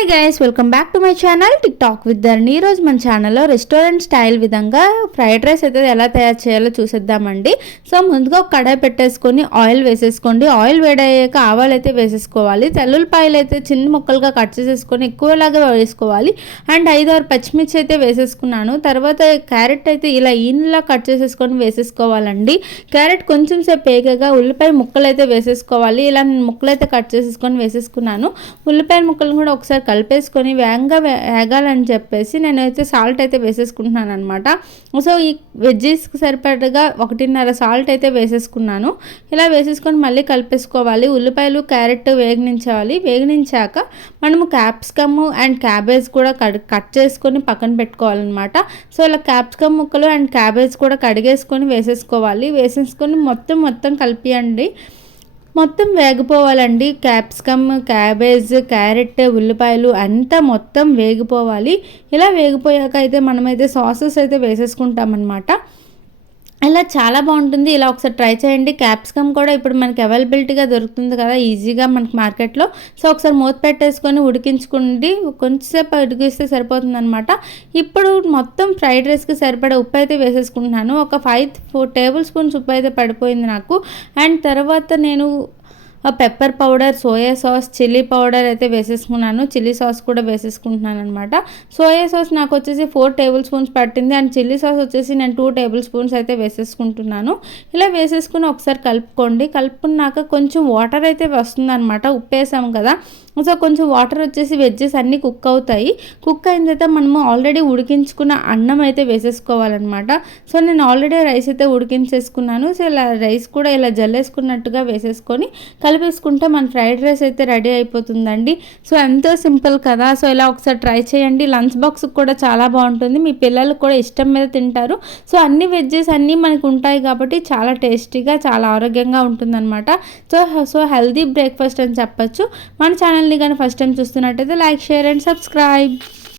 Hi guys, welcome back to my channel tick talk with Dharani. ఈరోజు మన ఛానల్లో restaurant style విధంగా ఫ్రైడ్ రైస్ అయితే ఎలా తయారు చేయాలో చూసేద్దామండి. సో ముందుగా ఒక కడాయి పెట్టేసుకొని ఆయిల్ వేసేసుకోండి. ఆయిల్ వేడయ్యాక ఆవాలు అయితే వేసేసుకోవాలి. తెల్లుల్లిపాయలు అయితే చిన్న ముక్కలుగా కట్ చేసేసుకొని ఎక్కువలాగా వేసుకోవాలి. అండ్ 5-6 పచ్చిమిర్చి అయితే వేసేసుకున్నాను. తర్వాత క్యారెట్ అయితే ఇలా ఈనలా కట్ చేసేసుకొని వేసేసుకోవాలండి. క్యారెట్ కొంచెం సేపు వేగగా ఉల్లిపాయ ముక్కలు అయితే వేసేసుకోవాలి. ఇలా ముక్కలు అయితే కట్ చేసేసుకొని వేసేసుకున్నాను. ఉల్లిపాయ ముక్కలు కూడా ఒకసారి కలిపేసుకొని వేగంగా వేగాలని చెప్పేసి నేనైతే సాల్ట్ అయితే వేసేసుకుంటున్నాను అనమాట. సో ఈ వెజ్జెస్కి సరిపడగా 1.5 సాల్ట్ అయితే వేసేసుకున్నాను. ఇలా వేసేసుకొని మళ్ళీ కలిపేసుకోవాలి. ఉల్లిపాయలు క్యారెట్ వేగనించాక మనము క్యాప్సికమ్ అండ్ క్యాబేజ్ కూడా కట్ చేసుకొని పక్కన పెట్టుకోవాలన్నమాట. సో ఇలా క్యాప్సికమ్ ముక్కలు అండ్ క్యాబేజ్ కూడా కడిగేసుకొని వేసేసుకొని మొత్తం కలిపియండి. మొత్తం వేగిపోవాలండి. క్యాప్సికమ్, క్యాబేజ్, క్యారెట్, ఉల్లిపాయలు అంతా మొత్తం వేగిపోవాలి. ఇలా వేగిపోయాక అయితే మనమైతే సాసెస్ అయితే వేసేసుకుంటామన్నమాట. ఇలా చాలా బాగుంటుంది. ఇలా ఒకసారి ట్రై చేయండి. క్యాప్సికమ్ కూడా ఇప్పుడు మనకి అవైలబిలిటీగా దొరుకుతుంది కదా ఈజీగా మనకి మార్కెట్లో. సో ఒకసారి మూత పెట్టేసుకొని ఉడికించుకోండి. కొంచెంసేపు ఉడికిస్తే సరిపోతుంది అనమాట. ఇప్పుడు మొత్తం ఫ్రైడ్ రైస్కి సరిపడే ఉప్పు అయితే వేసేసుకుంటున్నాను. ఒక 4 టేబుల్ స్పూన్స్ ఉప్పు అయితే పడిపోయింది నాకు. అండ్ తర్వాత నేను pepper powder, soya sauce, chilli powder అయితే వేసేసుకున్నాను. చిల్లీ సాస్ కూడా వేసేసుకుంటున్నాను అనమాట. సోయా సాస్ నాకు వచ్చేసి 4 టేబుల్ స్పూన్స్ పట్టింది. అండ్ చిల్లీ సాస్ వచ్చేసి నేను 2 టేబుల్ స్పూన్స్ అయితే వేసేసుకుంటున్నాను. ఇలా వేసేసుకుని ఒకసారి కలుపుకోండి. కలుపుకున్నాక కొంచెం వాటర్ అయితే వస్తుంది అనమాట. ఉప్పు వేసాము కదా, సో కొంచెం వాటర్ వచ్చేసి వెజ్జెస్ అన్నీ కుక్ అవుతాయి. కుక్ అయిన తర్వాత మనము ఆల్రెడీ ఉడికించుకున్న అన్నం అయితే వేసేసుకోవాలన్నమాట. సో నేను ఆల్రెడీ రైస్ అయితే ఉడికించేసుకున్నాను. సో ఇలా రైస్ కూడా ఇలా జల్లేసుకున్నట్టుగా వేసేసుకొని కలిపేసుకుంటే మన ఫ్రైడ్ రైస్ అయితే రెడీ అయిపోతుందండి. సో ఎంతో సింపుల్ కదా. సో ఇలా ఒకసారి ట్రై చేయండి. లంచ్ బాక్స్కి కూడా చాలా బాగుంటుంది. మీ పిల్లలకు కూడా ఇష్టం మీద తింటారు. సో అన్ని వెజ్జెస్ అన్నీ మనకు ఉంటాయి కాబట్టి చాలా టేస్టీగా, చాలా ఆరోగ్యంగా ఉంటుందన్నమాట. సో హెల్దీ బ్రేక్ఫాస్ట్ అని చెప్పచ్చు. మన ఛానల్ని కానీ ఫస్ట్ టైం చూస్తున్నట్టయితే లైక్, షేర్ అండ్ సబ్స్క్రైబ్.